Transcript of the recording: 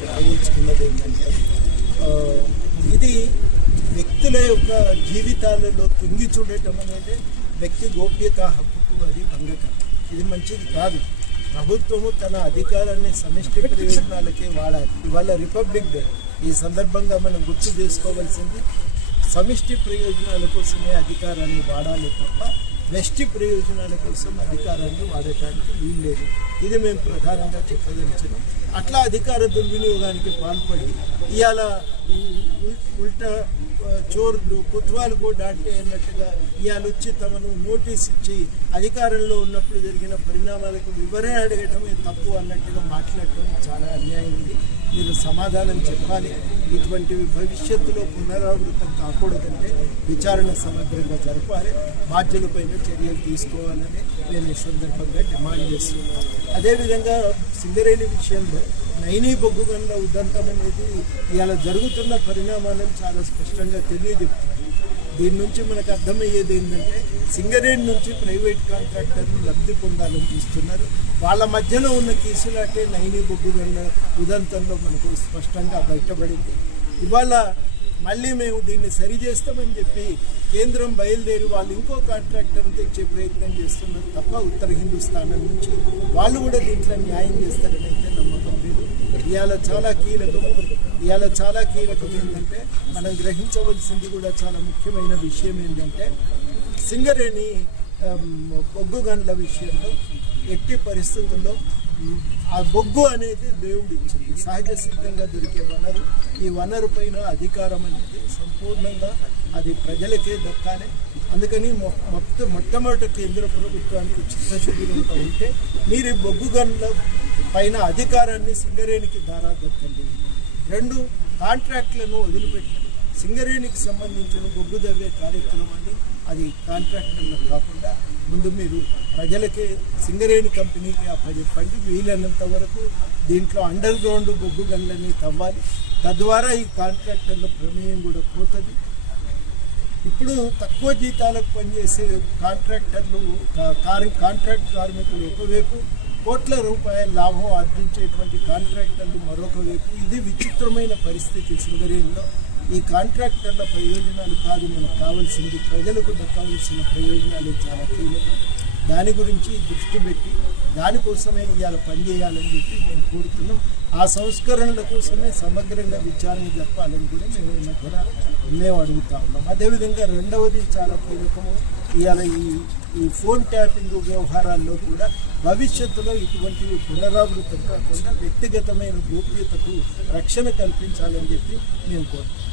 చెప్పదలుచుకున్నది ఏంటంటే ఇది వ్యక్తుల యొక్క జీవితాలలో తొంగి చూడటం అనేది వ్యక్తి గోప్యత హక్కుకు అది భంగకరం. ఇది మంచిది కాదు. ప్రభుత్వము తన అధికారాన్ని సమిష్టి ప్రయోజనాలకే వాడాలి. ఇవాళ రిపబ్లిక్ డే, ఈ సందర్భంగా మనం గుర్తు చేసుకోవాల్సింది సమిష్టి ప్రయోజనాల కోసమే అధికారాన్ని వాడాలి తప్ప వ్యష్టి ప్రయోజనాల కోసం అధికారాన్ని వాడటానికి వీల్లేదు. ఇది మేము ప్రధానంగా చెప్పదలిచినాం. అట్లా అధికార దుర్వినియోగానికి పాల్పడి ఇవాళ ఉల్టా చోర్లు కొత్వాలు కూడా అంటే అన్నట్టుగా ఇవాళ వచ్చి తమను నోటీస్ ఇచ్చి అధికారంలో ఉన్నప్పుడు జరిగిన పరిణామాలకు వివరణ అడగటమే తప్పు అన్నట్టుగా మాట్లాడటం చాలా అన్యాయం ఉంది. మీరు సమాధానం చెప్పాలి. ఇటువంటివి భవిష్యత్తులో పునరావృతం కాకూడదంటే విచారణ సమగ్రంగా జరపాలి, బాధ్యులపైన చర్యలు తీసుకోవాలని నేను ఈ సందర్భంగా డిమాండ్ చేస్తున్నాను. అదేవిధంగా సింగరేణి విషయంలో నైనీ బొగ్గు గనుల ఉదంతం అనేది ఇవాళ జరుగుతున్న పరిణామాలను చాలా స్పష్టంగా తెలియజెప్తుంది. దీని నుంచి మనకు అర్థమయ్యేది ఏంటంటే సింగరేణి నుంచి ప్రైవేట్ కాంట్రాక్టర్లు లబ్ధి పొందాలని చూస్తున్నారు. వాళ్ళ మధ్యలో ఉన్న కేసులాంటి నైనీ బొగ్గు గనుల ఉదంతంలో మనకు స్పష్టంగా బయటపడింది. ఇవాళ మళ్ళీ మేము దీన్ని సరి చేస్తామని చెప్పి కేంద్రం బయలుదేరి వాళ్ళు ఇంకో కాంట్రాక్టర్ని తెచ్చే ప్రయత్నం చేస్తున్నారు తప్ప ఉత్తర హిందుస్థానం నుంచి వాళ్ళు కూడా దీంట్లో న్యాయం చేస్తారని అయితే నమ్మకం లేదు. ఇవాళ చాలా కీలకం ఏంటంటే మనం గ్రహించవలసింది కూడా చాలా ముఖ్యమైన విషయం ఏంటంటే సింగరేణి బొగ్గు గనుల విషయంలో ఎట్టి పరిస్థితుల్లో ఆ బొగ్గు అనేది దేవుడు ఇచ్చింది, సహజ సిద్ధంగా దొరికే వనరు. ఈ వనరు పైన అధికారం అనేది సంపూర్ణంగా అది ప్రజలకే దక్కాలి. అందుకని మొట్టమొదటి కేంద్ర ప్రభుత్వానికి చిత్తశుద్ధిగా ఉంటే మీరు ఈ బొగ్గు గనుల పైన అధికారాన్ని సింగరేణికి దారాదత్తండి. 2 కాంట్రాక్ట్లను వదిలిపెట్టారు. సింగరేణికి సంబంధించిన బొగ్గు దవ్వే కార్యక్రమాన్ని అది కాంట్రాక్టర్లకు కాకుండా ముందు మీరు ప్రజలకే సింగరేణి కంపెనీకి అప్పచెప్పండి. వీలైనంత వరకు దీంట్లో అండర్ గ్రౌండ్ బొగ్గు గనులని తవ్వాలి. తద్వారా ఈ కాంట్రాక్టర్ల ప్రమేయం కూడా పోతుంది. ఇప్పుడు తక్కువ జీతాలకు పనిచేసే కాంట్రాక్టర్లు కాంట్రాక్ట్ కార్మికులు ఒకవైపు, కోట్ల రూపాయల లాభం ఆర్జించేటువంటి కాంట్రాక్టర్లు మరొక వైపు. ఇది విచిత్రమైన పరిస్థితి సింగరేణిలో. ఈ కాంట్రాక్టర్ల ప్రయోజనాలు కాదు మనకు కావాల్సింది, ప్రజలకు దక్కాల్సిన ప్రయోజనాలు చాలా కీలకం. దాని గురించి దృష్టి పెట్టి దానికోసమే ఇవాళ పనిచేయాలని చెప్పి మేము కోరుతున్నాం. ఆ సంస్కరణల కోసమే సమగ్రంగా విచారణ జరపాలని కూడా మేము అడుగుతా ఉన్నాం. అదేవిధంగా రెండవది చాలా కీలకము, ఇవాళ ఈ ఫోన్ ట్యాపింగ్ వ్యవహారాల్లో కూడా భవిష్యత్తులో ఇటువంటివి పునరావృతం కాకుండా వ్యక్తిగతమైన గోప్యతకు రక్షణ కల్పించాలని చెప్పి మేము కోరుతున్నాం.